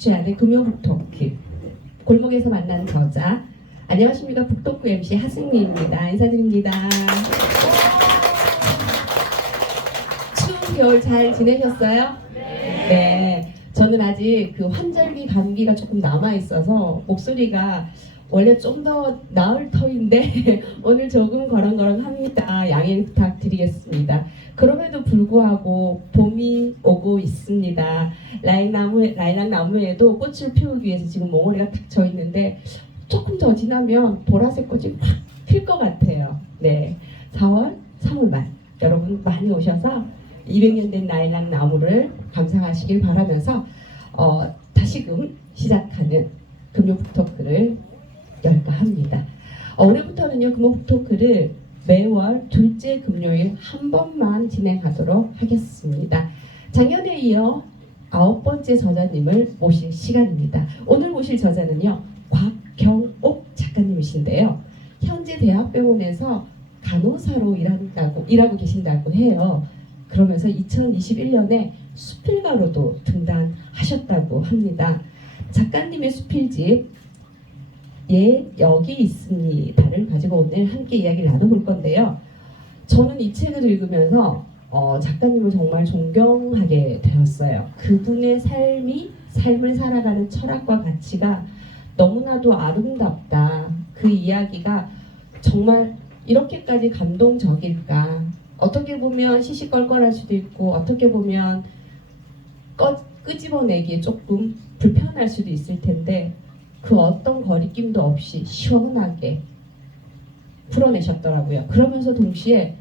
주최하는 금요북토크 골목에서 만난 저자. 안녕하십니까. 북토크 MC 하승미입니다. 인사드립니다. 추운 겨울 잘 지내셨어요? 네. 저는 아직 그 환절기 감기가 조금 남아 있어서 목소리가 원래 좀 더 나을 터인데 오늘 조금 거렁거렁합니다. 양해 부탁드리겠습니다. 그럼에도 불구하고 봄이 오고 있습니다. 라일락 나무에도 꽃을 피우기 위해서 지금 몽우리가 탁 져 있는데 조금 더 지나면 보라색 꽃이 확 필 것 같아요. 네, 4월, 3월말 여러분 많이 오셔서 200년 된 라일락 나무를 감상하시길 바라면서 다시금 시작하는 금요북토크를 열까 합니다. 올해부터는요, 금요북토크를 매월 둘째 금요일 한 번만 진행하도록 하겠습니다. 작년에 이어 9번째 저자님을 모실 시간입니다. 오늘 모실 저자는요, 곽경옥 작가님이신데요. 현재 대학병원에서 간호사로 일하고 계신다고 해요. 그러면서 2021년에 수필가로도 등단하셨다고 합니다. 작가님의 수필집 예, 여기 있습니다를 가지고 오늘 함께 이야기를 나눠볼 건데요. 저는 이 책을 읽으면서 작가님을 정말 존경하게 되었어요. 그분의 삶을 살아가는 철학과 가치가 너무나도 아름답다. 그 이야기가 정말 이렇게까지 감동적일까. 어떻게 보면 시시껄껄할 수도 있고 어떻게 보면 끄집어내기에 조금 불편할 수도 있을 텐데 그 어떤 거리낌도 없이 시원하게 풀어내셨더라고요. 그러면서 동시에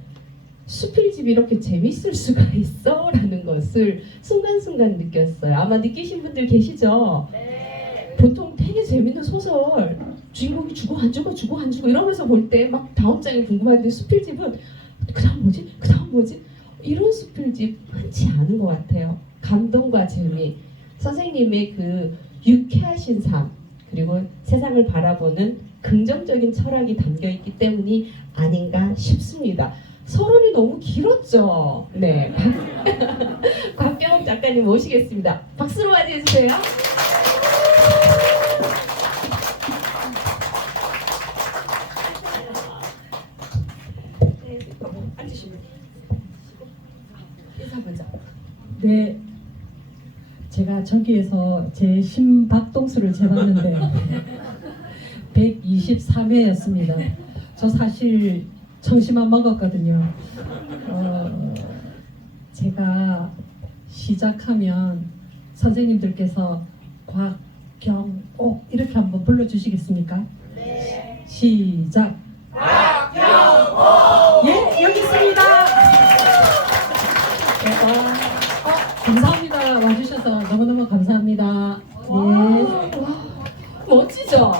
수필집이 이렇게 재밌을 수가 있어? 라는 것을 순간순간 느꼈어요. 아마 느끼신 분들 계시죠? 네. 보통 되게 재밌는 소설 주인공이 죽어 안 죽어 이러면서 볼 때 막 다음 장이 궁금한데 수필집은 그 다음 뭐지? 이런 수필집 흔치 않은 것 같아요. 감동과 재미, 선생님의 그 유쾌하신 삶, 그리고 세상을 바라보는 긍정적인 철학이 담겨있기 때문이 아닌가 싶습니다. 서론이 너무 길었죠? 네. 곽경옥 작가님 모시겠습니다. 박수로 맞이해주세요. 네, 앉으시면 인사 먼저. 네, 제가 저기에서 제 심박동수를 재봤는데 123회였습니다. 저 사실 청심환 먹었거든요. 제가 시작하면 선생님들께서 곽경옥 이렇게 한번 불러주시겠습니까? 네. 시작. 곽경옥. 예, 여기 있습니다. 감사합니다. 와주셔서 너무너무 감사합니다. 네. 멋지죠?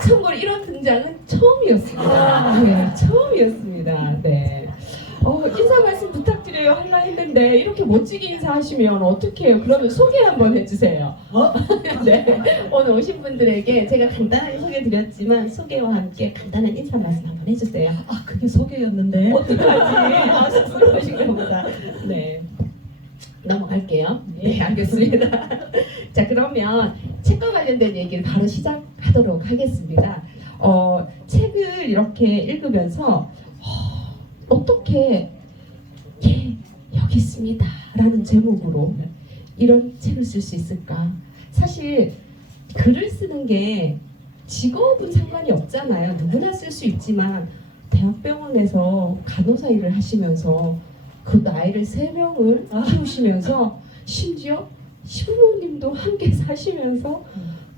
참고로 이런 등장은 처음이었습니다. 네, 처음이었습니다. 네. 인사 말씀 부탁드려요 하려 했는데 이렇게 멋지게 인사하시면 어떡해요? 그러면 소개 한번 해주세요. 네. 오늘 오신 분들에게 제가 간단하게 소개드렸지만 소개와 함께 간단한 인사 말씀 한번 해주세요. 아, 그게 소개였는데. 어떡하지? 쑥스러우신가 보다. 네. 넘어갈게요. 네, 알겠습니다. 자, 그러면 책과 관련된 얘기를 바로 시작하도록 하겠습니다. 책을 이렇게 읽으면서 어떻게 여기 있습니다 라는 제목으로 이런 책을 쓸 수 있을까? 사실 글을 쓰는 게 직업은 상관이 없잖아요. 누구나 쓸 수 있지만 대학병원에서 간호사 일을 하시면서 그 아이를 3명을 키우시면서 심지어 시부모님도 함께 사시면서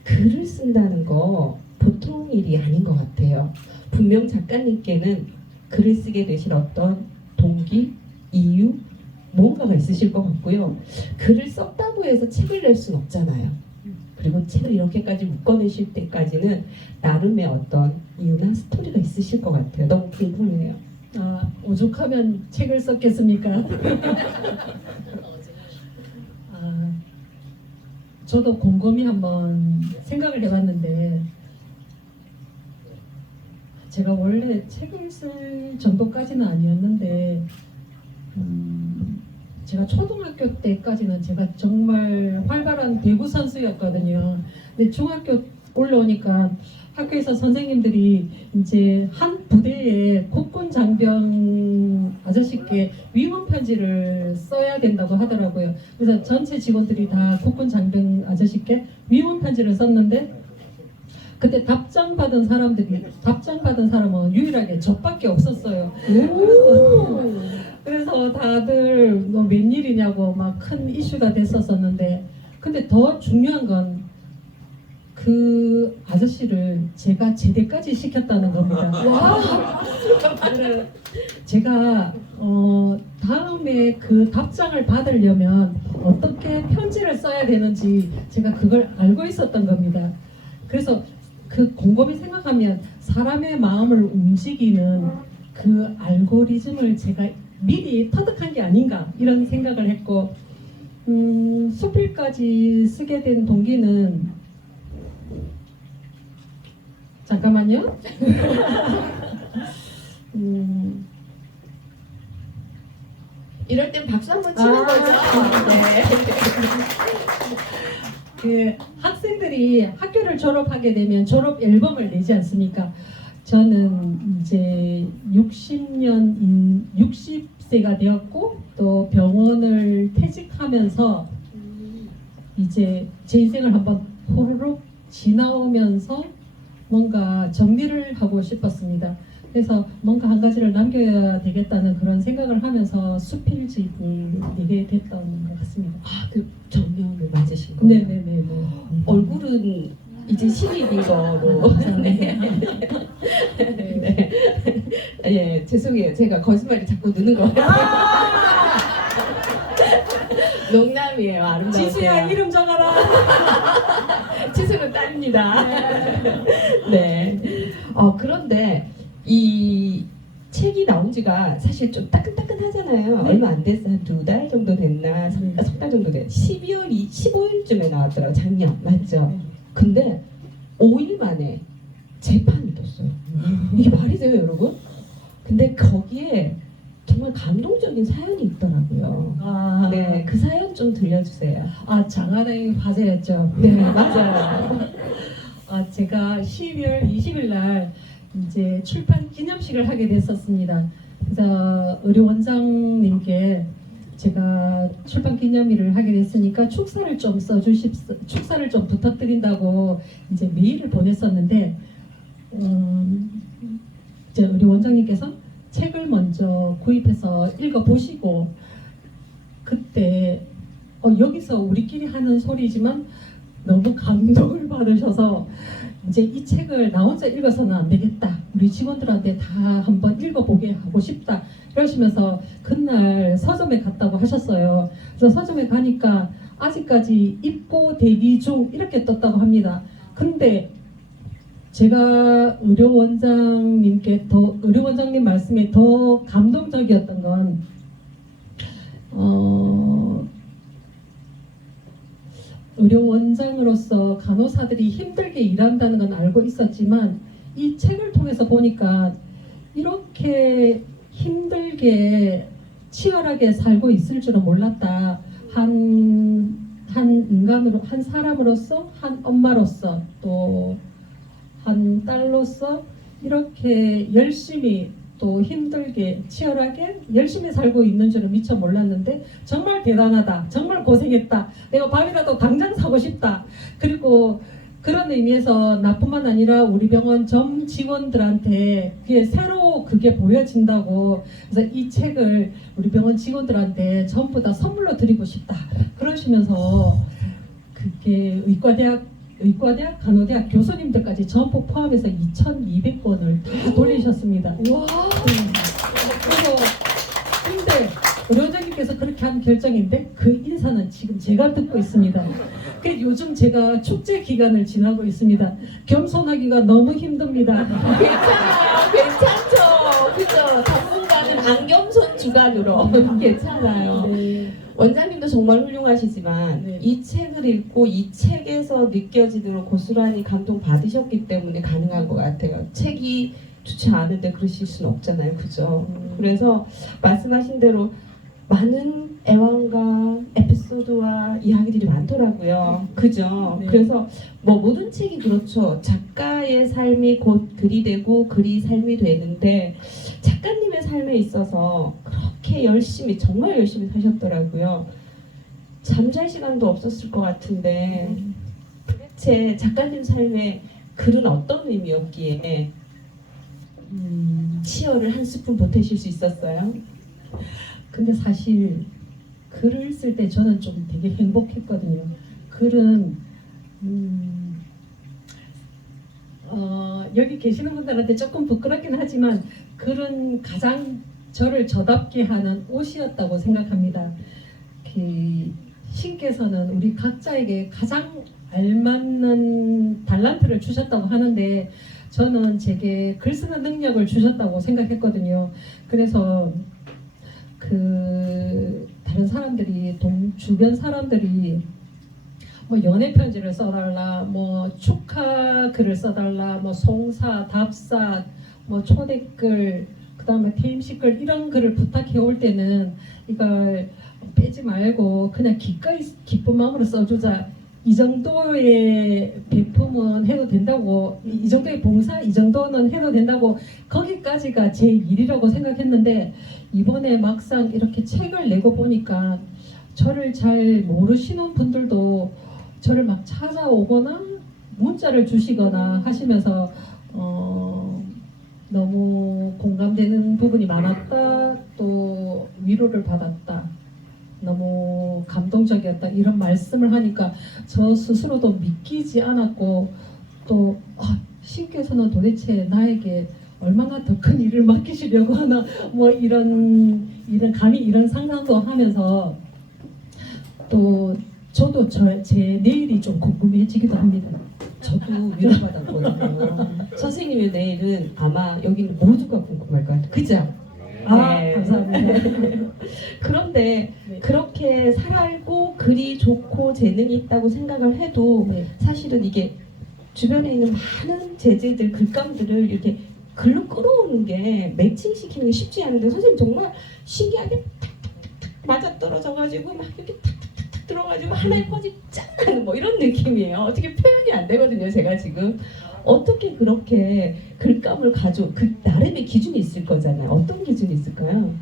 글을 쓴다는 거 보통 일이 아닌 것 같아요. 분명 작가님께는 글을 쓰게 되신 어떤 동기, 이유, 뭔가가 있으실 것 같고요. 글을 썼다고 해서 책을 낼 수는 없잖아요. 그리고 책을 이렇게까지 묶어내실 때까지는 나름의 어떤 이유나 스토리가 있으실 것 같아요. 너무 궁금해요. 아, 오죽하면 책을 썼겠습니까? 저도 곰곰이 한번 생각을 해봤는데 제가 원래 책을 쓸 정도까지는 아니었는데 제가 초등학교 때까지는 제가 정말 활발한 배구 선수였거든요. 근데 중학교 올라오니까 학교에서 선생님들이 이제 한 부대에 국군 장병 아저씨께 위문 편지를 써야 된다고 하더라고요. 그래서 전체 직원들이 다 국군 장병 아저씨께 위문 편지를 썼는데 그때 답장 받은 사람은 유일하게 저밖에 없었어요. 그래서 다들 너 웬일이냐고 막 큰 이슈가 됐었었는데, 근데 더 중요한 건 그 아저씨를 제가 제대까지 시켰다는 겁니다. 와. 그래, 제가 다음에 그 답장을 받으려면 어떻게 편지를 써야 되는지 제가 그걸 알고 있었던 겁니다. 그래서 그 곰곰이 생각하면 사람의 마음을 움직이는 그 알고리즘을 제가 미리 터득한 게 아닌가 이런 생각을 했고, 수필까지 쓰게 된 동기는 잠깐만요. 이럴 땐 박수 한번 치는 거죠. 네. 그 학생들이 학교를 졸업하게 되면 졸업 앨범을 내지 않습니까? 저는 이제 60세가 되었고 또 병원을 퇴직하면서 이제 제 인생을 한번 호로록 지나오면서 뭔가 정리를 하고 싶었습니다. 그래서 뭔가 한 가지를 남겨야 되겠다는 그런 생각을 하면서 수필집을 내게 됐던 것 같습니다. 아, 그 전명을 맞으신 거예요? 네네네네. 얼굴은 이제 12인 거로. 네. 네. 예, 죄송해요. 제가 거짓말이 자꾸 느는 거예요. 농담이에요. 아름다우세요. 지수야 이름 적어라. 지수는 딸입니다. 네. 그런데 이 책이 나온 지가 사실 좀 따끈따끈하잖아요. 네. 얼마 안 됐어요. 한 2달 정도 됐나? 석 달 정도 됐. 12월 15일쯤에 나왔더라고요. 작년. 맞죠? 네. 근데 5일 만에 재판이 떴어요. 이게 말이 돼요, 여러분? 근데 거기에 정말 감동적인 사연이 있더라고요. 아, 네, 그 사연 좀 들려주세요. 장안의 화제였죠. 네, 맞아요. 제가 12월 20일 날 이제 출판 기념식을 하게 됐었습니다. 그래서 의료 원장님께 제가 출판 기념일을 하게 됐으니까 축사를 좀 축사를 좀 부탁드린다고 이제 메일을 보냈었는데, 이제 의료 원장님께서 책을 먼저 구입해서 읽어보시고 그때 여기서 우리끼리 하는 소리지만 너무 감동을 받으셔서 이제 이 책을 나 혼자 읽어서는 안 되겠다. 우리 직원들한테 다 한번 읽어보게 하고 싶다. 이러시면서 그날 서점에 갔다고 하셨어요. 그래서 서점에 가니까 아직까지 입고 대기 중 이렇게 떴다고 합니다. 근데 제가 의료 원장님 말씀에 더 감동적이었던 건 의료 원장으로서 간호사들이 힘들게 일한다는 건 알고 있었지만 이 책을 통해서 보니까 이렇게 힘들게 치열하게 살고 있을 줄은 몰랐다. 한 인간으로, 한 사람으로서, 한 엄마로서, 또 한 딸로서 이렇게 열심히 또 힘들게 치열하게 열심히 살고 있는 줄은 미처 몰랐는데 정말 대단하다. 정말 고생했다. 내가 밥이라도 당장 사고 싶다. 그리고 그런 의미에서 나뿐만 아니라 우리 병원 전 직원들한테 그게 보여진다고 그래서 이 책을 우리 병원 직원들한테 전부 다 선물로 드리고 싶다. 그러시면서 그게 의과대학, 간호대학 교수님들까지 전부 포함해서 2,200권을 다 돌리셨습니다. 와. 그래서 근데 의료원장님께서 그렇게 한 결정인데 그 인사는 지금 제가 듣고 있습니다. 요즘 제가 축제 기간을 지나고 있습니다. 겸손하기가 너무 힘듭니다. 괜찮아요. 괜찮죠. 그죠? 당분간은 안겸손 주간으로. 괜찮아요. 네. 원장님도 정말 훌륭하시지만 네. 이 책을 읽고 이 책에서 느껴지도록 고스란히 감동 받으셨기 때문에 가능한 것 같아요. 책이 좋지 않은데 그러실 수는 없잖아요. 그죠? 그래서 말씀하신 대로 많은 애환과 에피소드와 이야기들이 많더라고요. 그죠? 네. 그래서 뭐 모든 책이 그렇죠. 작가의 삶이 곧 글이 되고 글이 삶이 되는데 작가님의 삶에 있어서 그렇게 열심히 정말 열심히 사셨더라고요. 잠잘 시간도 없었을 것 같은데 도대체 작가님 삶에 글은 어떤 의미였기에 치열을 한 스푼 보태실 수 있었어요? 근데 사실 글을 쓸 때 저는 좀 되게 행복했거든요. 글은 여기 계시는 분들한테 조금 부끄럽긴 하지만 글은 가장 저를 저답게 하는 옷이었다고 생각합니다. 그 신께서는 우리 각자에게 가장 알맞는 달란트를 주셨다고 하는데 저는 제게 글 쓰는 능력을 주셨다고 생각했거든요. 그래서 그 다른 사람들이 주변 사람들이 뭐 연애 편지를 써달라, 뭐 축하 글을 써달라, 뭐 송사, 답사, 뭐 초대글, 그다음에 퇴임식 글 이런 글을 부탁해 올 때는 이걸 빼지 말고 그냥 기꺼이 기쁜 마음으로 써주자. 이 정도의 배품은 해도 된다고, 이 정도의 봉사, 이 정도는 해도 된다고 거기까지가 제 일이라고 생각했는데 이번에 막상 이렇게 책을 내고 보니까 저를 잘 모르시는 분들도 저를 막 찾아오거나 문자를 주시거나 하시면서 너무 공감되는 부분이 많았다, 또 위로를 받았다, 너무 감동적이었다 이런 말씀을 하니까 저 스스로도 믿기지 않았고 또 신께서는 도대체 나에게 얼마나 더 큰 일을 맡기시려고 하나 뭐 이런 감히 이런 상상도 하면서 또 저도 제 내일이 좀 궁금해지기도 합니다. 저도 위로받았거든요. 선생님의 내일은 아마 여기 있는 모두가 궁금할 것 같아요. 그죠? 네. 감사합니다. 그런데 네. 그렇게 살고 글이 좋고 재능이 있다고 생각을 해도 네. 사실은 이게 주변에 있는 많은 제재들, 글감들을 이렇게 글로 끌어오는 게 매칭시키는 게 쉽지 않은데 선생님 정말 신기하게 탁탁탁탁 맞아떨어져가지고 막 이렇게 탁탁탁탁 들어가지고 하나의 퍼즐이 짠 하는 뭐 이런 느낌이에요. 어떻게 표현이 안 되거든요. 제가 지금 어떻게 그렇게 글감을 그 나름의 기준이 있을 거잖아요. 어떤 기준이 있을까요?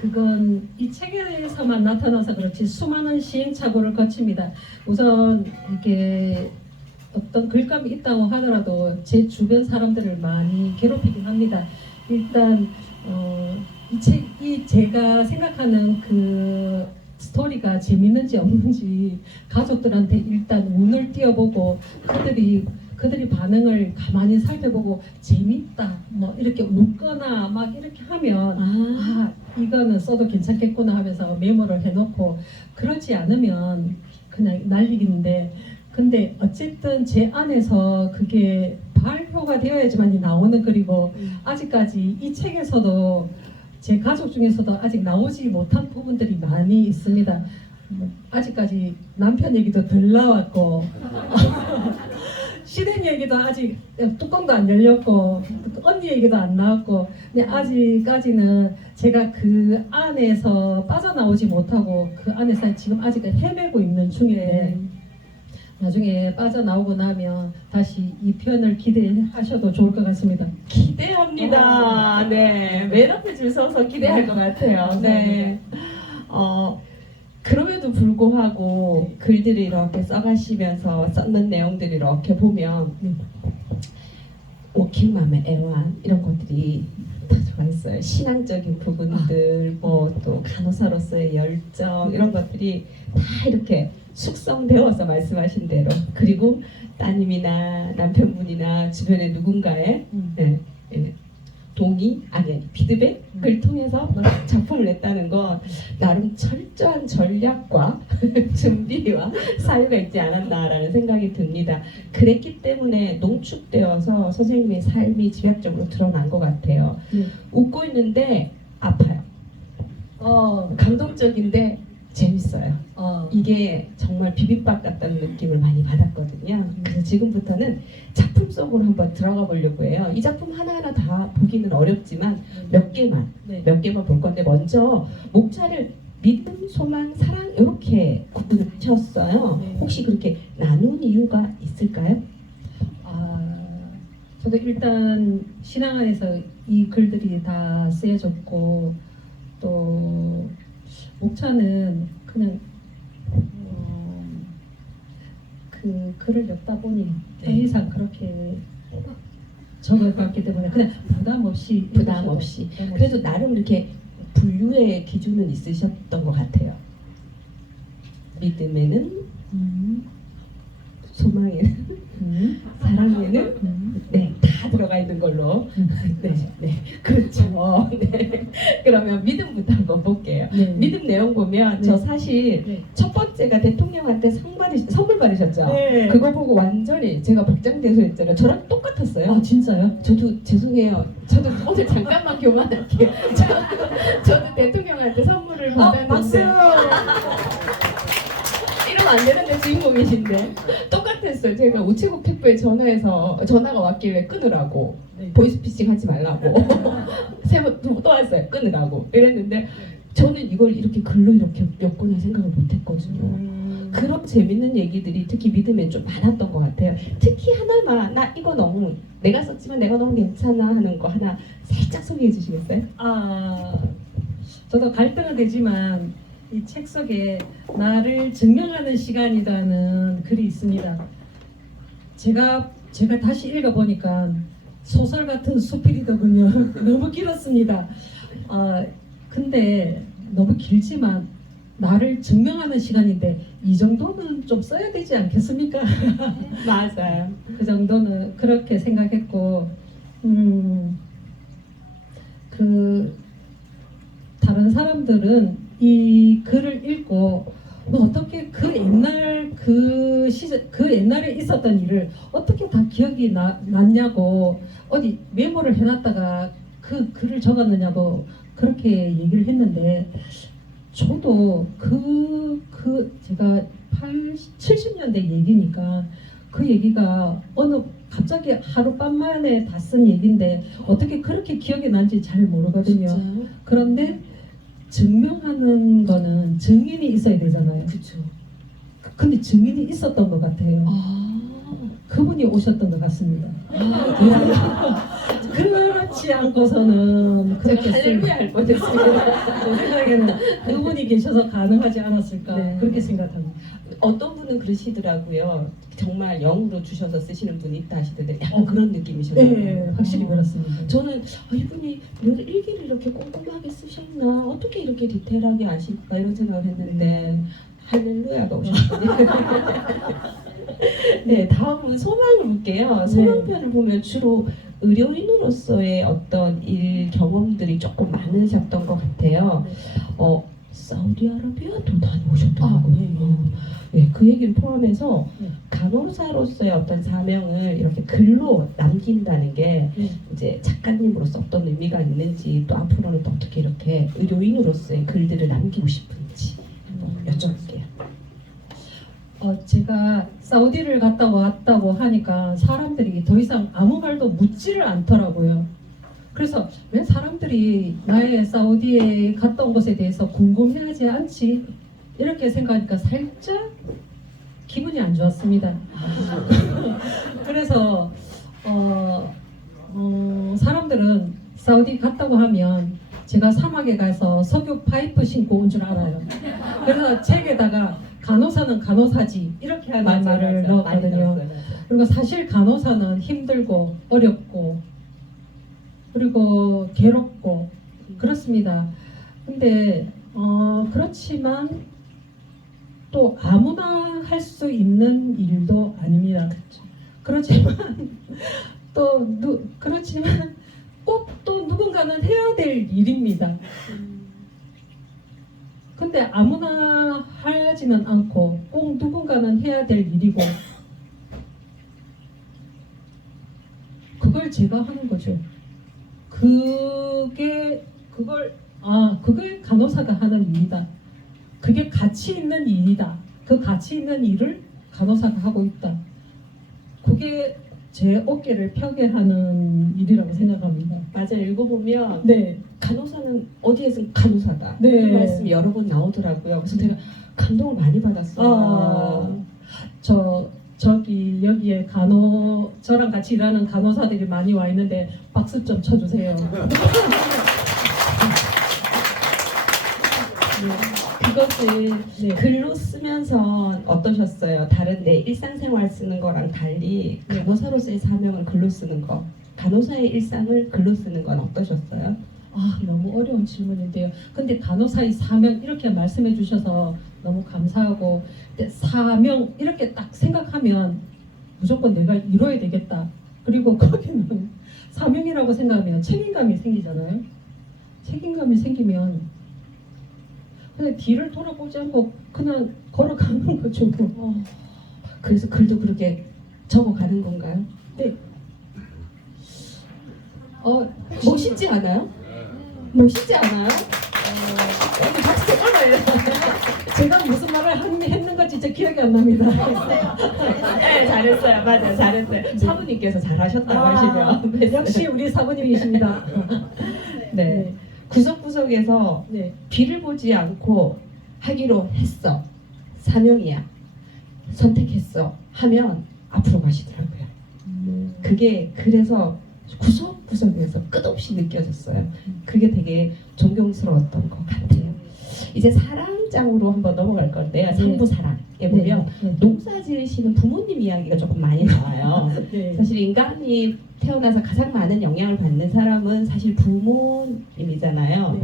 그건 이 책에서만 나타나서 그렇지 수많은 시행착오를 거칩니다. 우선 이게 어떤 글감이 있다고 하더라도 제 주변 사람들을 많이 괴롭히긴 합니다. 일단 이 제가 생각하는 그 스토리가 재밌는지 없는지 가족들한테 일단 운을 띄워보고 그들이 반응을 가만히 살펴보고 재밌다 뭐 이렇게 웃거나 막 이렇게 하면 이거는 써도 괜찮겠구나 하면서 메모를 해놓고, 그러지 않으면 그냥 날리기인데, 근데 어쨌든 제 안에서 그게 발표가 되어야지만 나오는 글이고 아직까지 이 책에서도 제 가족 중에서도 아직 나오지 못한 부분들이 많이 있습니다. 아직까지 남편 얘기도 덜 나왔고 시댁 얘기도 아직 뚜껑도 안 열렸고 언니 얘기도 안 나왔고, 근데 아직까지는 제가 그 안에서 빠져나오지 못하고 그 안에서 지금 아직 헤매고 있는 중인데 나중에 빠져나오고 나면 다시 이 편을 기대하셔도 좋을 것 같습니다. 기대합니다. 네, 맨 앞에 줄 서서 기대할 것 같아요. 네. 그럼에도 불구하고 글들을 이렇게 써가시면서 썼는 내용들을 이렇게 보면 워킹맘의 애환 이런 것들이 다 들어가 있어요. 신앙적인 부분들, 뭐 또 간호사로서의 열정 이런 것들이 다 이렇게 숙성되어서 말씀하신 대로, 그리고 따님이나 남편분이나 주변의 누군가의 동의 아니 피드백을 통해서 작품을 냈다는 건 나름 철저한 전략과 준비와 사유가 있지 않았나라는 생각이 듭니다. 그랬기 때문에 농축되어서 선생님의 삶이 집약적으로 드러난 것 같아요. 웃고 있는데 아파요. 감동적인데 재밌어요. 이게 정말 비빔밥 같다는 느낌을 많이 받았거든요. 그래서 지금부터는 작품 속으로 한번 들어가 보려고 해요. 이 작품 하나하나 다 보기는 어렵지만 몇 개만 볼 건데 먼저 목차를 믿음, 소망, 사랑 이렇게 구분을 하셨어요. 네. 혹시 그렇게 나눈 이유가 있을까요? 저도 일단 신앙 안에서 이 글들이 다 쓰여졌고 또 목차는 그냥 그 글을 읽다 보니 더 이상 그렇게 적어봤기 때문에 그냥 부담 없이 그래도 나름 이렇게 분류의 기준은 있으셨던 것 같아요. 믿음에는, 소망에는, 사랑에는 다 들어가 있는 걸로. 그렇죠. 네. 그러면 믿음부터 한번 볼게요. 믿음 내용 보면 저 사실 첫 번째가 대통령한테 선물 받으셨죠? 네. 그거 보고 완전히 제가 박장대소 했잖아요. 저랑 똑같았어요. 진짜요? 저도 죄송해요. 저도 오늘 잠깐만 교만할게요. 저도 대통령한테 선물을 받았는데 박수! 이러면 안 되는데 주인공이신데 똑같았어요. 제가 우체국 택배에 전화가 왔길래 끊으라고 보이스피싱 하지 말라고 세 번 또 왔어요. 끊으라고 이랬는데 저는 이걸 이렇게 글로 이렇게 엮거나 생각을 못했거든요. 그런 재밌는 얘기들이 특히 믿음에 좀 많았던 것 같아요. 특히 하나만 나 이거 너무 내가 썼지만 내가 너무 괜찮아 하는 거 하나 살짝 소개해 주시겠어요? 저도 갈등은 되지만 이 책 속에 나를 증명하는 시간이라는 글이 있습니다. 제가 다시 읽어보니까 소설 같은 수필이더군요. 너무 길었습니다. 근데 너무 길지만 나를 증명하는 시간인데 이 정도는 좀 써야 되지 않겠습니까? 맞아요. 그 정도는 그렇게 생각했고 다른 사람들은 이 글을 읽고 너 어떻게 그 옛날에 있었던 일을 어떻게 다 기억이 났냐고 어디 메모를 해놨다가 그 글을 적었느냐고 그렇게 얘기를 했는데 저도 제가 70년대 얘기니까 그 얘기가 갑자기 하룻밤 만에 다 쓴 얘기인데 어떻게 그렇게 기억이 난지 잘 모르거든요. 진짜요? 그런데 증명하는 거는 증인이 있어야 되잖아요. 그렇죠. 근데 증인이 있었던 것 같아요. 그분이 오셨던 것 같습니다. 그렇지 않고서는 그렇게 할렐루야 할 뻔했습니다. 제 생각에는 그분이 계셔서 가능하지 않았을까 네. 그렇게 생각합니다. 어떤 분은 그러시더라고요. 정말 영으로 주셔서 쓰시는 분이 있다 하시던데 약간 그런 느낌이셨나요? 네, 확실히 그렇습니다. 저는 이분이 내가 일기를 이렇게 꼼꼼하게 쓰셨나 어떻게 이렇게 디테일하게 아실까 이런 생각을 했는데 할렐루야가 오셨군요. 네, 다음은 소망을 볼게요. 소망편을 보면 주로 의료인으로서의 어떤 일 경험들이 조금 많으셨던 것 같아요. 사우디아라비아도 다녀오셨더라고요. 네, 그 얘기를 포함해서 간호사로서의 어떤 사명을 이렇게 글로 남긴다는 게 이제 작가님으로서 어떤 의미가 있는지 또 앞으로는 또 어떻게 이렇게 의료인으로서의 글들을 남기고 싶은지 한번 여쭤볼게요. 제가 사우디를 갔다 왔다고 하니까 사람들이 더 이상 아무 말도 묻지를 않더라고요. 그래서 왜 사람들이 나의 사우디에 갔다 온 것에 대해서 궁금해하지 않지? 이렇게 생각하니까 살짝 기분이 안 좋았습니다. 그래서 사람들은 사우디 갔다고 하면 제가 사막에 가서 석유 파이프 신고 온 줄 알아요. 그래서 책에다가 간호사는 간호사지 이렇게 하는 말을 넣었거든요. 그리고 사실 간호사는 힘들고 어렵고 그리고 괴롭고 그렇습니다. 근데 그렇지만 또 아무나 할 수 있는 일도 아닙니다. 그렇지만 그렇지만 꼭 또 누군가는 해야 될 일입니다. 근데 아무나 하지는 않고 꼭 누군가는 해야 될 일이고 그걸 제가 하는 거죠. 그게 간호사가 하는 일이다. 그게 가치 있는 일이다. 그 가치 있는 일을 간호사가 하고 있다. 그게 제 어깨를 펴게 하는 일이라고 생각합니다. 맞아요. 읽어보면 네, 간호사는 어디에든 간호사다. 네. 이 말씀이 여러 번 나오더라고요. 그래서 제가 감동을 많이 받았어요. 저기 여기에 저랑 같이 일하는 간호사들이 많이 와 있는데 박수 좀 쳐주세요. 그것을 네. 글로 쓰면서 어떠셨어요? 다른 내 일상생활 쓰는 거랑 달리 간호사로서의 사명을 글로 쓰는 거, 간호사의 일상을 글로 쓰는 건 어떠셨어요? 아, 너무 어려운 질문인데요. 근데 간호사의 사명 이렇게 말씀해 주셔서 너무 감사하고, 근데 사명 이렇게 딱 생각하면 무조건 내가 이뤄야 되겠다. 그리고 거기는 사명이라고 생각하면 책임감이 생기잖아요. 책임감이 생기면 그냥 뒤를 돌아보지 않고 그냥 걸어가는 거죠. 그래서 글도 그렇게 적어가는 건가요? 네. 멋있지 않아요? 멋있지 않아요? 오늘 박수 올라요. 제가 무슨 말을 했는 건지 진짜 기억이 안 납니다. 네, 잘했어요. 맞아요. 잘했어요. 사부님께서 잘하셨다고 하시면. 역시 우리 사부님이십니다. 네. 구석구석에서 네. 뒤를 보지 않고 하기로 했어. 사명이야. 선택했어. 하면 앞으로 가시더라고요. 그게 그래서 구석구석에서 끝없이 느껴졌어요. 그게 되게 존경스러웠던 것 같아요. 이제 사랑장으로 한번 넘어갈 건데요. 상부 사랑에 보면 농사 지으시는 부모님 이야기가 조금 많이 나와요. 네. 사실 인간이 태어나서 가장 많은 영향을 받는 사람은 사실 부모님이잖아요.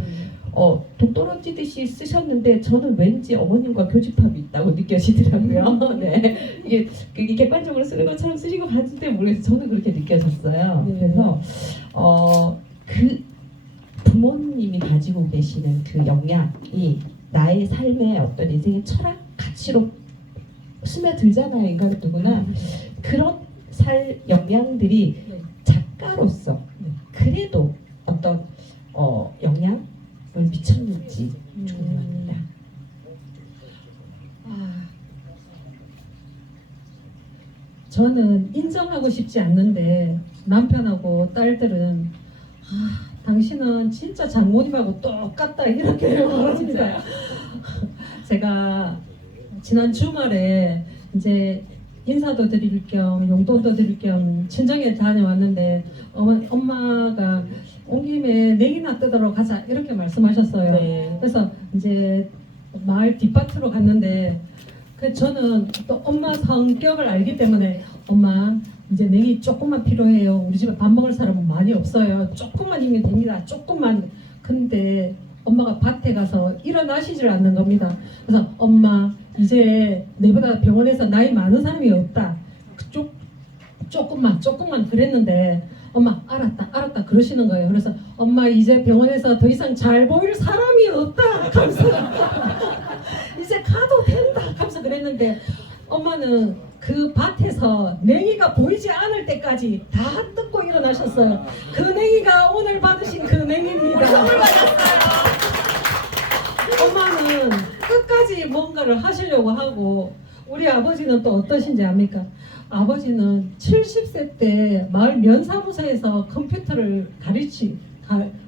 독 떨어지듯이 쓰셨는데 저는 왠지 어머님과 교집합이 있다고 느껴지더라고요. 네, 이게 객관적으로 쓰는 것처럼 쓰신 거 봤는데 모르겠어요. 저는 그렇게 느껴졌어요. 네. 그래서 그 부모님이 가지고 계시는 그 영향이 나의 삶의 어떤 인생의 철학, 가치로 스며들잖아요. 인간은 누구나 그런 영향들이 네. 작가로서 네. 그래도 어떤 영향을 미쳤는지 궁금합니다. 저는 인정하고 싶지 않는데 남편하고 딸들은 당신은 진짜 장모님하고 똑같다 이렇게 말합니다. 제가 지난 주말에 이제 인사도 드릴 겸 용돈도 드릴 겸 친정에 다녀왔는데 엄마가 온 김에 냉이나 뜯으러 가자 이렇게 말씀하셨어요. 네. 그래서 이제 마을 뒷밭으로 갔는데 저는 또 엄마 성격을 알기 때문에 엄마 이제 냉이 조금만 필요해요. 우리 집에 밥 먹을 사람은 많이 없어요. 조금만이면 됩니다. 조금만. 근데 엄마가 밭에 가서 일어나시질 않는 겁니다. 그래서 엄마 이제 내보다 병원에서 나이 많은 사람이 없다. 조금만 그랬는데 엄마 알았다 그러시는 거예요. 그래서 엄마 이제 병원에서 더 이상 잘 보일 사람이 없다 하면서 이제 가도 된다 하면서 그랬는데 엄마는 그 밭에서 냉이가 보이지 않을 때까지 다 뜯고 일어나셨어요. 그 냉이가 오늘 받으신 그 냉이입니다. 엄마는 끝까지 뭔가를 하시려고 하고 우리 아버지는 또 어떠신지 압니까? 아버지는 70세 때 마을 면사무소에서 컴퓨터를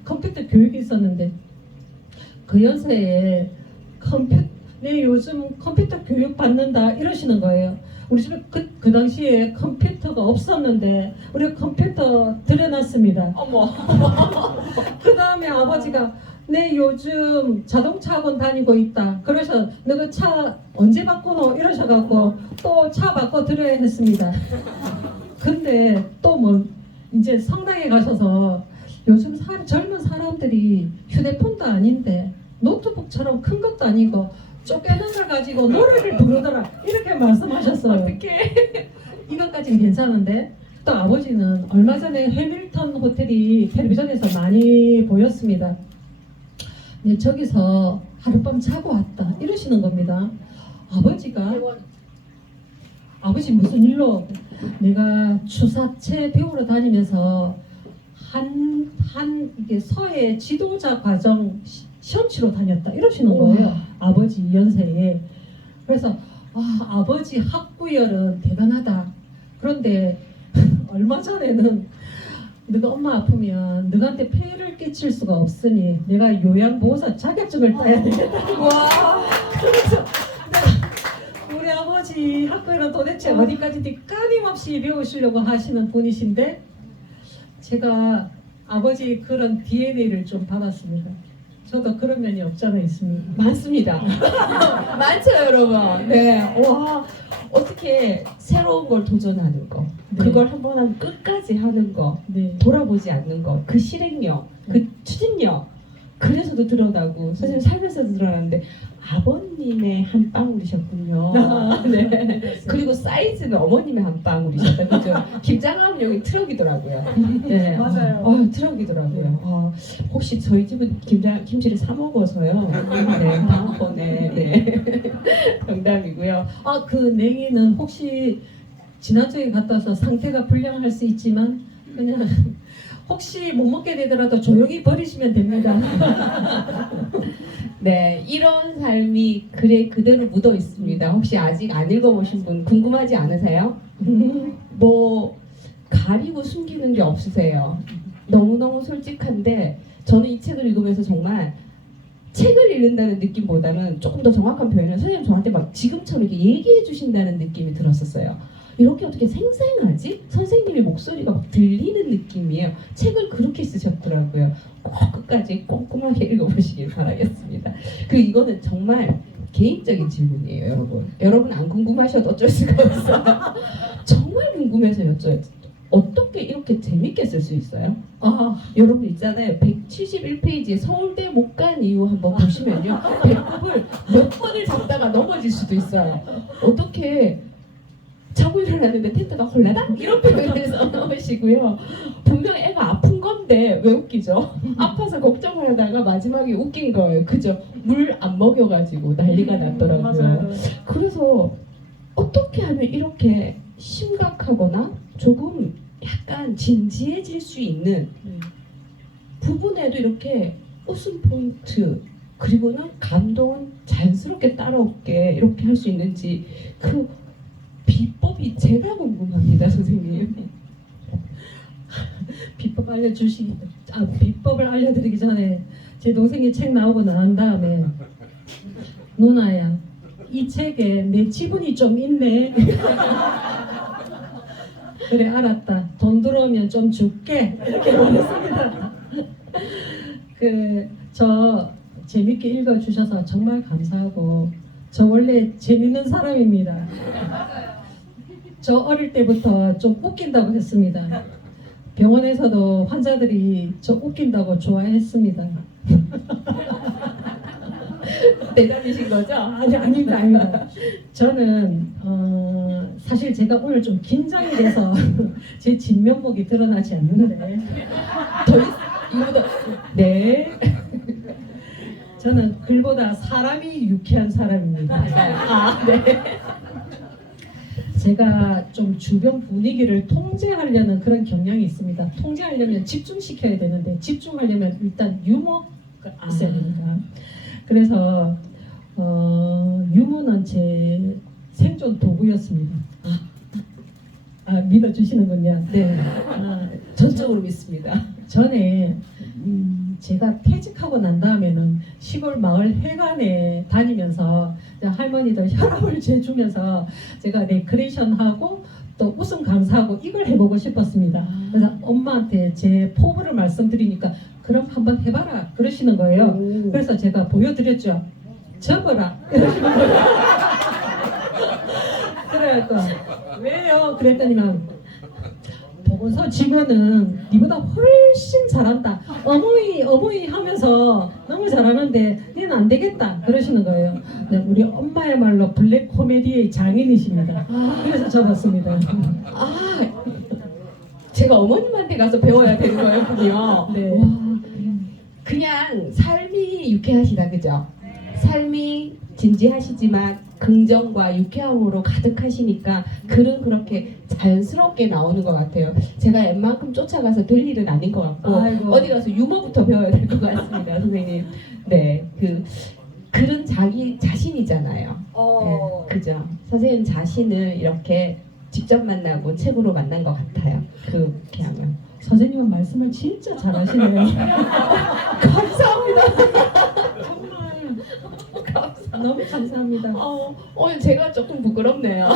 컴퓨터 교육이 있었는데 그 연세에 요즘 컴퓨터 교육 받는다 이러시는 거예요. 우리 집에 그 당시에 컴퓨터가 없었는데 우리 컴퓨터 들여놨습니다. 어머. 그 다음에 아버지가 내 요즘 자동차 학원 다니고 있다. 그래서 너가 차 언제 바꾸노? 이러셔갖고 또 차 바꿔 드려야 했습니다. 근데 또 뭐 이제 성당에 가셔서 요즘 젊은 사람들이 휴대폰도 아닌데 노트북처럼 큰 것도 아니고 쪼개는 걸 가지고 노래를 부르더라. 이렇게 말씀하셨어요. 어떡해. 이것까지는 괜찮은데 또 아버지는 얼마 전에 해밀턴 호텔이 텔레비전에서 많이 보였습니다. 네, 저기서 하룻밤 자고 왔다 이러시는 겁니다. 아버지 무슨 일로 내가 주사체 배우러 다니면서 이게 서해 지도자 과정 시험 치러 다녔다 이러시는 거예요. 우와. 아버지 연세에. 그래서 아버지 학구열은 대단하다. 그런데 얼마 전에는 너가 엄마 아프면 너한테 폐해를 끼칠 수가 없으니 내가 요양보호사 자격증을 따야 되겠다. 와. 그래서 우리 아버지 학교는 도대체 어디까지 끊임없이 배우시려고 하시는 분이신데 제가 아버지 그런 DNA를 좀 받았습니다. 저도 그런 면이 없잖아 있습니다. 많습니다. 많죠, 여러분. 네. 와, 어떻게 새로운 걸 도전하는 거, 네. 그걸 한번 하면 끝까지 하는 거, 네. 돌아보지 않는 거, 그 실행력, 그 추진력. 그래서도 드러나고 선생님 삶에서도 드러나는데 아버님의 한 방울이셨군요. 네. 그리고 사이즈는 어머님의 한 방울이셨다. 그죠? 김장하면 여기 트럭이더라고요. 네. 맞아요. 트럭이더라고요. 혹시 저희 집은 김치를 사 먹어서요. 네, 다음번에 네. 농담이고요. 그 냉이는 혹시 지난주에 갔다 와서 상태가 불량할 수 있지만 그냥 혹시 못 먹게 되더라도 조용히 버리시면 됩니다. 네, 이런 삶이 글에 그대로 묻어 있습니다. 혹시 아직 안 읽어보신 분 궁금하지 않으세요? 뭐 가리고 숨기는 게 없으세요? 너무너무 솔직한데 저는 이 책을 읽으면서 정말 책을 읽는다는 느낌보다는 조금 더 정확한 표현은 선생님 저한테 막 지금처럼 이렇게 얘기해 주신다는 느낌이 들었었어요. 이렇게 어떻게 생생하지? 선생님의 목소리가 막 들리는 느낌이에요. 책을 그렇게 쓰셨더라고요. 꼭 끝까지 꼼꼼하게 읽어보시길 바라겠습니다. 그리고 이거는 정말 개인적인 질문이에요, 여러분. 여러분 안 궁금하셔도 어쩔 수가 없어요. 정말 궁금해서 여쭤요. 어떻게 이렇게 재밌게 쓸 수 있어요? 여러분 있잖아요. 171페이지에 서울대 못 간 이유 한번 보시면요. 배꼽을 몇 번을 잡다가 넘어질 수도 있어요. 어떻게 자고 일어났는데 텐트가 홀라당? 이런 표현을 써놓으시고요. 분명 애가 아픈 건데 왜 웃기죠? 아파서 걱정을 하다가 마지막에 웃긴 거예요. 그죠? 물 안 먹여가지고 난리가 났더라고요. 맞아요. 그래서 어떻게 하면 이렇게 심각하거나 조금 약간 진지해질 수 있는 네. 부분에도 이렇게 웃음 포인트 그리고는 감동은 자연스럽게 따라오게 이렇게 할 수 있는지 그 비법이 제가 궁금합니다, 선생님. 비법을 알려드리기 전에 제 동생이 책 나오고 난 다음에 누나야 이 책에 내 지분이 좀 있네. 그래 알았다. 돈 들어오면 좀 줄게. 이렇게 말했습니다. 저 재밌게 읽어주셔서 정말 감사하고 저 원래 재밌는 사람입니다. 저 어릴 때부터 좀 웃긴다고 했습니다. 병원에서도 환자들이 저 웃긴다고 좋아했습니다. 대단이신 거죠? 아닙니다. 저는 사실 제가 오늘 좀 긴장이 돼서 제 진면목이 드러나지 않는데 이거보다 네. 저는 글보다 사람이 유쾌한 사람입니다. 네. 제가 좀 주변 분위기를 통제하려는 그런 경향이 있습니다. 통제하려면 집중시켜야 되는데 집중하려면 일단 유머가 있어야 됩니다. 그래서 유머는 제 생존 도구였습니다. 믿어주시는군요. 네. 전적으로 믿습니다. 전에 제가 퇴직하고 난 다음에는 시골 마을 회관에 다니면서 할머니들 혈압을 재주면서 제가 레크레이션하고 또 웃음 강사하고 이걸 해보고 싶었습니다. 그래서 엄마한테 제 포부를 말씀드리니까 그럼 한번 해봐라 그러시는 거예요. 그래서 제가 보여드렸죠. 접어라 이러시는 거예요. 그래갖고 왜요? 그랬더니만 보건소 직원은 니보다 훨씬 잘한다. 어머니 하면서 너무 잘하는데 니는 안 되겠다. 그러시는 거예요. 네, 우리 엄마야말로 블랙 코미디의 장인이십니다. 그래서 접었습니다. 제가 어머님한테 가서 배워야 되는 거였군요. 네. 와, 그냥 삶이 유쾌하시다, 그죠? 삶이 진지하시지만 긍정과 유쾌함으로 가득하시니까 글은 그렇게 자연스럽게 나오는 것 같아요. 제가 웬만큼 쫓아가서 될 일은 아닌 것 같고 아이고. 어디 가서 유머부터 배워야 될 것 같습니다, 선생님. 네, 그 글은 자기 자신이잖아요. 네, 그죠? 선생님 자신을 이렇게 직접 만나고 책으로 만난 것 같아요. 그렇게 하면. 선생님은 말씀을 진짜 잘하시네요. 감사합니다. 정말 감사합니다. 너무 감사합니다. 오늘 제가 조금 부끄럽네요.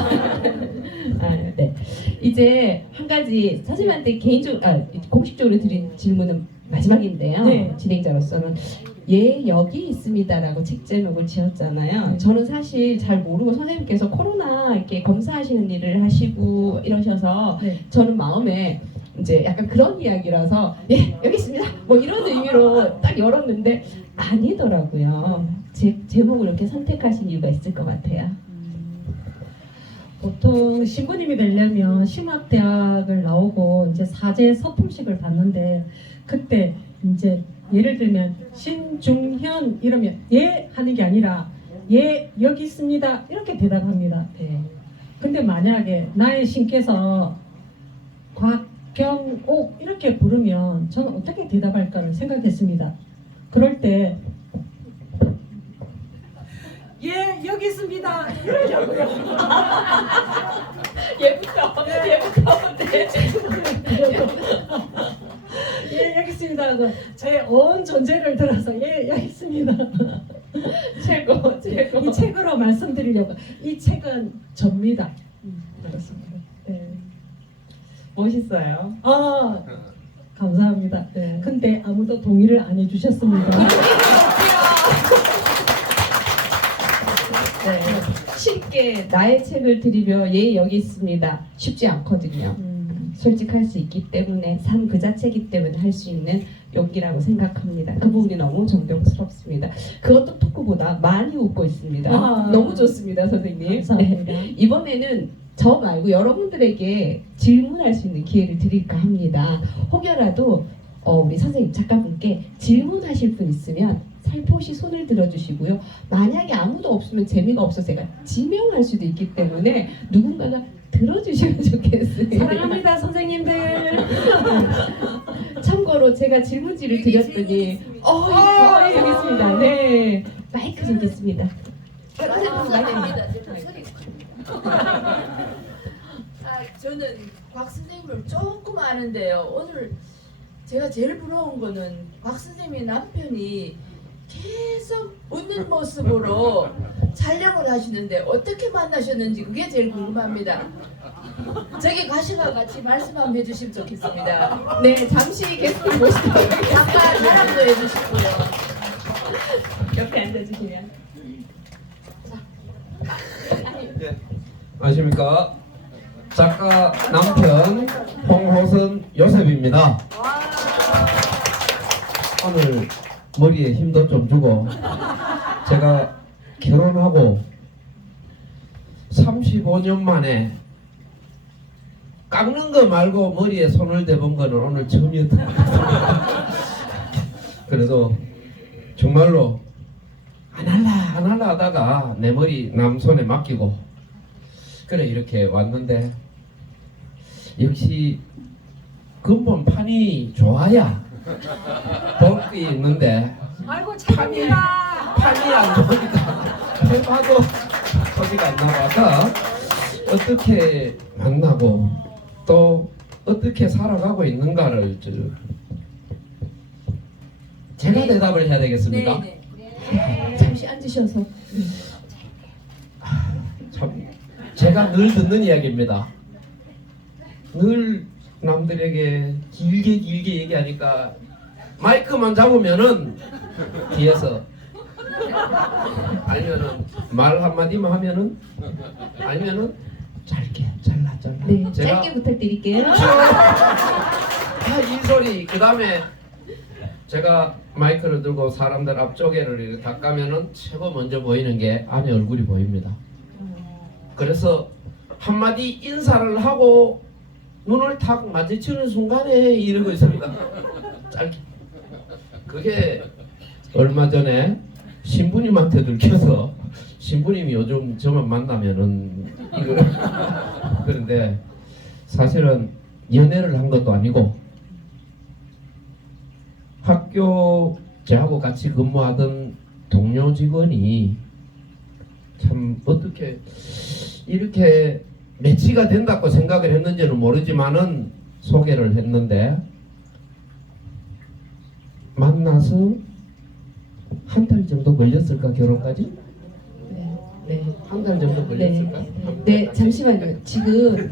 네. 이제 한 가지 선생님한테 공식적으로 드린 질문은 마지막인데요. 네. 진행자로서는 예 여기 있습니다라고 책 제목을 지었잖아요. 네. 저는 사실 잘 모르고 선생님께서 코로나 이렇게 검사하시는 일을 하시고 이러셔서 네. 저는 마음에 이제 약간 그런 이야기라서 예 여기 있습니다 뭐 이런 의미로 딱 열었는데 아니더라고요. 제목을 이렇게 선택하신 이유가 있을 것 같아요. 보통 신부님이 되려면 신학대학을 나오고 이제 사제 서품식을 받는데 그때 이제 예를 들면 신중현 이러면 예 하는 게 아니라 예 여기 있습니다 이렇게 대답합니다. 네. 근데 만약에 나의 신께서 곽경옥 이렇게 부르면 저는 어떻게 대답할까를 생각했습니다. 그럴 때 예 여기 있습니다 이러려고요. 예부터 네. 예 여기 있습니다. 제 온 존재를 들어서 예 여기 있습니다. 최고. 이 책으로 말씀드리려고. 이 책은 접니다. 그렇습니다. 네. 멋있어요. 아 감사합니다. 네. 근데 아무도 동의를 안 해주셨습니다. 네. 쉽게 나의 책을 드리며 예 여기 있습니다. 쉽지 않거든요. 솔직할 수 있기 때문에 삶 그 자체이기 때문에 할 수 있는 용기라고 생각합니다. 그 부분이 너무 존경스럽습니다. 그것도 토크보다 많이 웃고 있습니다. 아, 너무 좋습니다, 선생님. 감사합니다. 네. 이번에는 저 말고 여러분들에게 질문할 수 있는 기회를 드릴까 합니다. 혹여라도 우리 선생님 작가분께 질문하실 분 있으면 살포시 손을 들어주시고요. 만약에 아무도 없으면 재미가 없어서 제가 지명할 수도 있기 때문에 누군가가 들어주시면 좋겠어요. 사랑합니다 선생님들. 참고로 제가 질문지를 드렸더니 예, 여기 있습니다. 네, 마이크 드리겠습니다. 저는 곽 선생님을 조금 아는데요. 오늘 제가 제일 부러운 거는 곽 선생님의 남편이 계속 웃는 모습으로 촬영을 하시는데 어떻게 만나셨는지 그게 제일 궁금합니다. 저기 가시가 같이 말씀 한번 해주시면 좋겠습니다. 네, 잠시 게스트 모시도록 하겠습니다. 잠깐 자랑도 해주시고요. 옆에 앉아주시면. 안녕하십니까. 작가 남편 홍호선 요셉입니다. 오늘 머리에 힘도 좀 주고 제가 결혼하고 35년 만에 깎는 거 말고 머리에 손을 대본 거는 오늘 처음이었다. 그래도 정말로 안 할라 하다가 내 머리 남 손에 맡기고 그래 이렇게 왔는데 역시 근본판이 좋아야 볼 게 있는데 아이고 판이 안 좋으니까 해봐도 소리가 안 나와서 어떻게 만나고 또 어떻게 살아가고 있는가를 제가 대답을 해야 되겠습니까? 잠시 앉으셔서. 참 제가 늘 듣는 이야기입니다. 늘 남들에게 길게 얘기하니까 마이크만 잡으면은 뒤에서 아니면은 말 한마디만 하면은 아니면은 짧게 잘라 네, 제가 짧게 부탁드릴게요. 이 소리 그 다음에 제가 마이크를 들고 사람들 앞쪽에를 이렇게 다 까면은 최고 먼저 보이는 게 아내 얼굴이 보입니다. 그래서 한마디 인사를 하고 눈을 탁 마주치는 순간에 이러고 있습니다. 짧게. 그게 얼마 전에 신부님한테 들켜서 신부님이 요즘 저만 만나면은 이거 그런데 사실은 연애를 한 것도 아니고 학교 저하고 같이 근무하던 동료 직원이 참 어떻게 이렇게 매치가 된다고 생각을 했는지는 모르지만은 소개를 했는데 만나서 한 달 정도 걸렸을까 결혼까지? 네. 한 달 정도 걸렸을까? 네, 잠시만요. 지금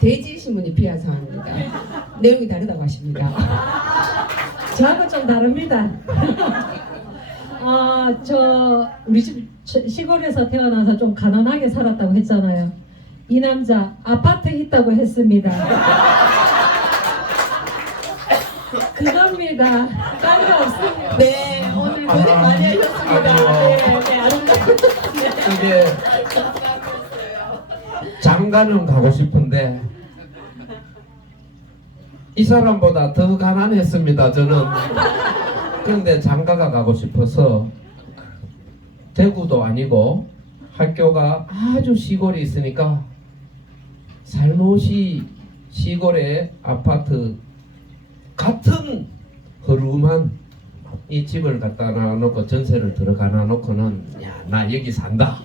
대지 신문이 비한 상황입니다. 내용이 다르다고 하십니다. 저하고 좀 다릅니다. 우리 집 시골에서 태어나서 좀 가난하게 살았다고 했잖아요. 이 남자 아파트 있다고 했습니다. 그겁니다. 딴 거 없습니다. 네, 오늘 고생 많이 하셨습니다. 네, 아름답습니다. 이게 장가는 가고 싶은데 이 사람보다 더 가난했습니다. 저는. 그런데 장가가 가고 싶어서 대구도 아니고 학교가 아주 시골에 있으니까 살못이 시골의 아파트 같은 허름한 이 집을 갖다 놔놓고 전세를 들어가 놓고는 야 나 여기 산다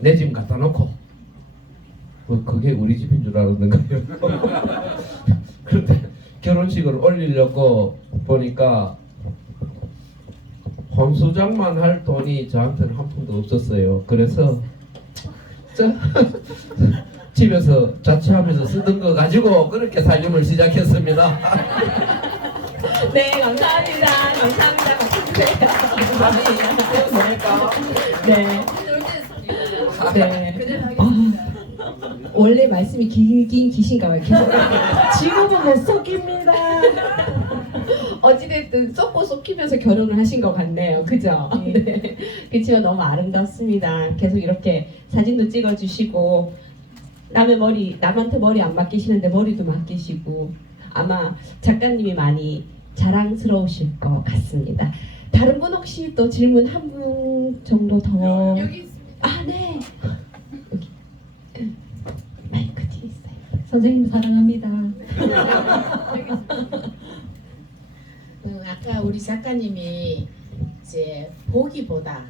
내 집 갖다 놓고 그게 우리 집인 줄 알았는가요? 그런데 결혼식을 올리려고 보니까 혼수장만 할 돈이 저한테는 한 푼도 없었어요. 그래서 집에서 자취하면서 쓰던 거 가지고 그렇게 살림을 시작했습니다. 네, 감사합니다. 감사합니다. 같이 주세요. 네. 네. 원래 말씀이 길긴 기신가 봐요. 계속. 지금은 못 섞입니다. 어찌됐든 썩고 썩히면서 결혼을 하신 것 같네요. 그죠? 네. 그치만 너무 아름답습니다. 계속 이렇게 사진도 찍어주시고 남한테 머리 안 맡기시는데 머리도 맡기시고 아마 작가님이 많이 자랑스러우실 것 같습니다. 다른 분 혹시 또 질문 한 분 정도 더? 여기 있습니다. 아, 네. 여기. 마이크 뒤에 있어요. 선생님 사랑합니다. 아까 우리 작가님이 이제 보기보다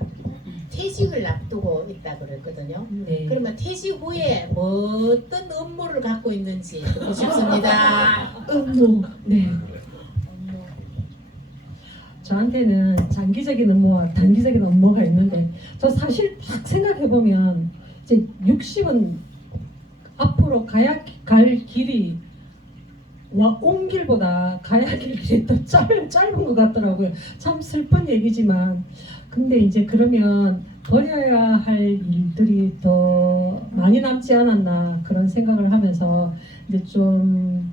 퇴직을 앞두고 있다 그랬거든요. 네. 그러면 퇴직 후에 뭐 어떤 업무를 갖고 있는지 듣고 싶습니다. 업무. 네. 저한테는 장기적인 업무와 단기적인 업무가 있는데 저 사실 딱 생각해보면 이제 60은 앞으로 갈 길이 온 길보다 가야 할 길이 더 짧은 것 같더라고요. 참 슬픈 얘기지만 근데 이제 그러면 버려야 할 일들이 더 많이 남지 않았나 그런 생각을 하면서 이제 좀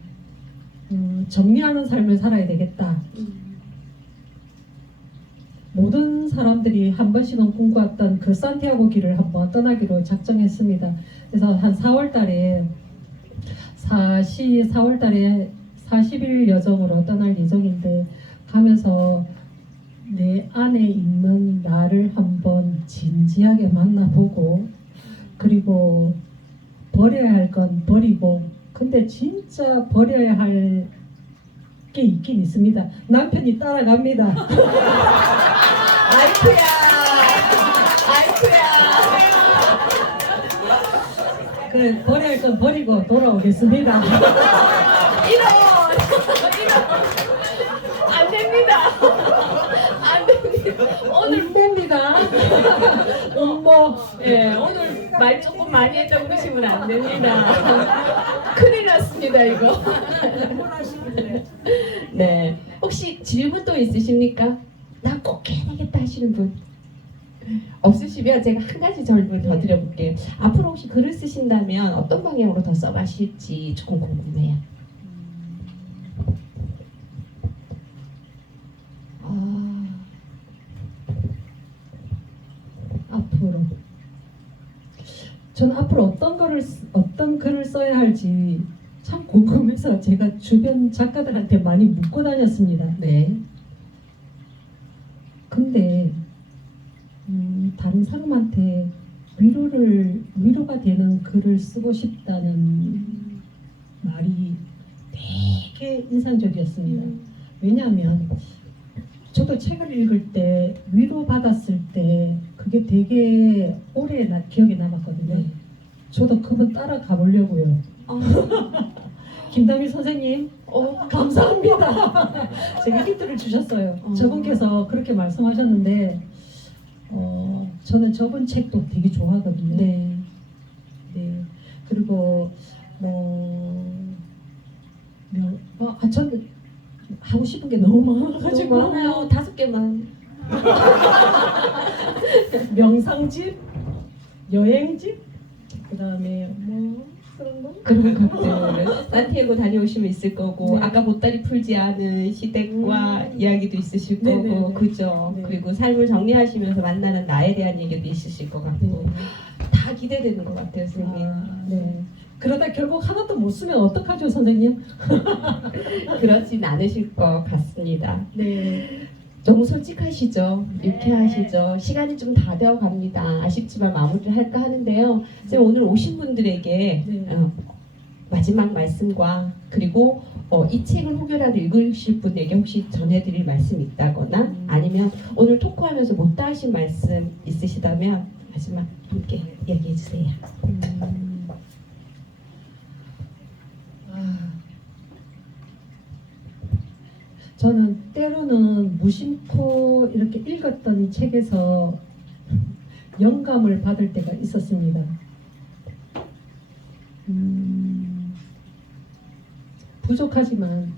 정리하는 삶을 살아야 되겠다. 모든 사람들이 한 번씩은 꿈꿔왔던 그 산티아고 길을 한번 떠나기로 작정했습니다. 그래서 한 4월달에 40일 여정으로 떠날 예정인데 가면서 내 안에 있는 나를 한번 진지하게 만나보고 그리고 버려야 할 건 버리고 근데 진짜 버려야 할 게 있긴 있습니다. 남편이 따라갑니다. 아이쿠야. 그래 버려야 할 건 버리고 돌아오겠습니다. 이런. 안 됩니다. 안 됩니다. 오늘 음모입니다. 음모. 예, 오늘 말 조금 많이 했다고 그러시면 안 됩니다. 큰일 났습니다, 이거. 네. 혹시 질문 또 있으십니까? 나 꼭 해야 되겠다 하시는 분? 없으시면 제가 한 가지 질문 더 드려볼게요. 앞으로 혹시 글을 쓰신다면 어떤 방향으로 더 써가실지 조금 궁금해요. 앞으로 저는 앞으로 어떤 글을 써야 할지 참 궁금해서 제가 주변 작가들한테 많이 묻고 다녔습니다. 네. 근데 다른 사람한테 위로가 되는 글을 쓰고 싶다는 말이 되게 인상적이었습니다. 왜냐하면 저도 책을 읽을 때 위로받았을 때 그게 되게 오래 기억에 남았거든요. 네. 저도 그분 따라가 보려고요. 아, 김다미 선생님, 감사합니다. 제가 힌트를 주셨어요. 저분께서 그렇게 말씀하셨는데, 저는 저분 책도 되게 좋아하거든요. 네. 네. 그리고 저는 하고 싶은 게 너무 많아가지고 너무 많아요. 5개만. 명상집, 여행집, 그다음에 그런 그런 것들 산티아고 다녀오시면 있을 거고 네. 아까 보따리 풀지 않은 시댁과 이야기도 있으실 네, 거고 네, 네. 그죠. 네. 그리고 삶을 정리하시면서 만나는 나에 대한 얘기도 있으실 것 같고 다 기대되는 것 같아요, 선생님. 네. 그러다 결국 하나도 못 쓰면 어떡하죠, 선생님? 그렇진 않으실 것 같습니다. 네. 너무 솔직하시죠? 유쾌하시죠? 시간이 좀 다 되어 갑니다. 아쉽지만 마무리를 할까 하는데요. 선생님, 오늘 오신 분들에게 네. 마지막 말씀과 그리고 이 책을 혹여라도 읽으실 분에게 혹시 전해드릴 말씀 있다거나 아니면 오늘 토크하면서 못다 하신 말씀 있으시다면 마지막 함께 얘기해 주세요. 저는 때로는 무심코 이렇게 읽었던 이 책에서 영감을 받을 때가 있었습니다. 부족하지만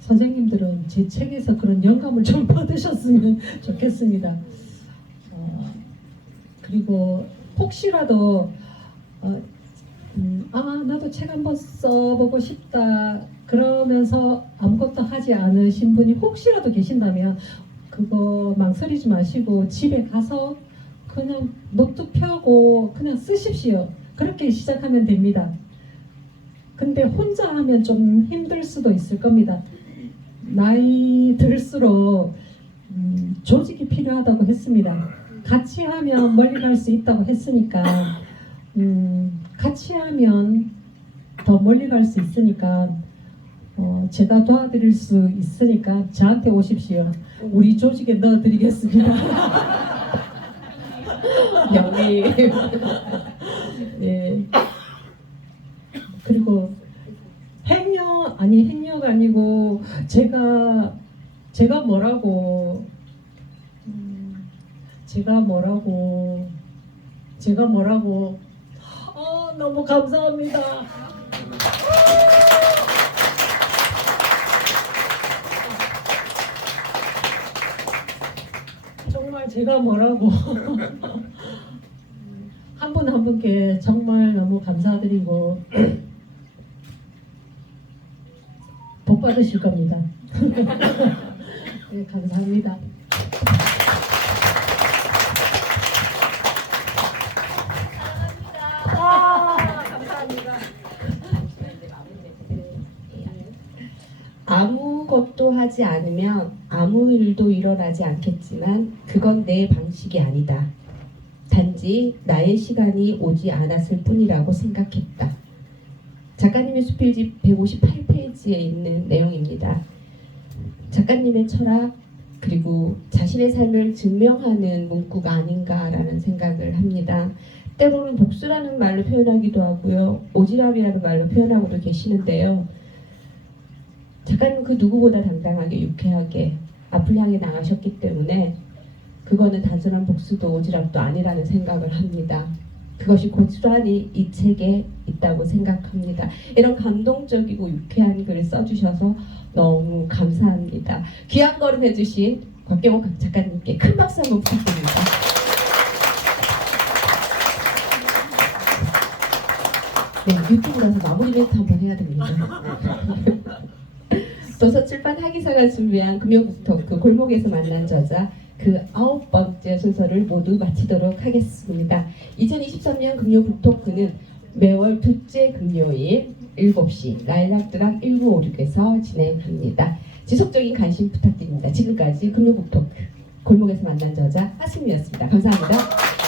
선생님들은 제 책에서 그런 영감을 좀 받으셨으면 좋겠습니다. 그리고 혹시라도 나도 책 한번 써보고 싶다 그러면서 아무것도 하지 않으신 분이 혹시라도 계신다면 그거 망설이지 마시고 집에 가서 그냥 노트 펴고 그냥 쓰십시오. 그렇게 시작하면 됩니다. 근데 혼자 하면 좀 힘들 수도 있을 겁니다. 나이 들수록 조직이 필요하다고 했습니다. 같이 하면 멀리 갈 수 있다고 했으니까 같이 하면 더 멀리 갈 수 있으니까 제가 도와드릴 수 있으니까 저한테 오십시오. 우리 조직에 넣어드리겠습니다. 영리. 네. 그리고 행여가 아니고 제가 뭐라고 너무 감사합니다. 정말 제가 뭐라고 한 분 한 분께 정말 너무 감사드리고 복 받으실 겁니다. 네, 감사합니다. 아무것도 하지 않으면 아무 일도 일어나지 않겠지만 그건 내 방식이 아니다. 단지 나의 시간이 오지 않았을 뿐이라고 생각했다. 작가님의 수필집 158페이지에 있는 내용입니다. 작가님의 철학 그리고 자신의 삶을 증명하는 문구가 아닌가라는 생각을 합니다. 때로는 복수라는 말로 표현하기도 하고요. 오지랖이라는 말로 표현하고도 계시는데요. 작가님 그 누구보다 당당하게 유쾌하게 앞을 향해 나가셨기 때문에 그거는 단순한 복수도 오지랖도 아니라는 생각을 합니다. 그것이 고스란히 이 책에 있다고 생각합니다. 이런 감동적이고 유쾌한 글을 써주셔서 너무 감사합니다. 귀한 걸음 해주신 곽경옥 작가님께 큰 박수 한번 부탁드립니다. 네, 유튜브라서 마무리 멘트 한번 해야 됩니다. 도서출판 하기사가 준비한 금요북토크 골목에서 만난 저자 그 9번째 순서를 모두 마치도록 하겠습니다. 2023년 금요북토크는 매월 둘째 금요일 7시 라일락드락 1956에서 진행합니다. 지속적인 관심 부탁드립니다. 지금까지 금요북토크 골목에서 만난 저자 하승미였습니다. 감사합니다.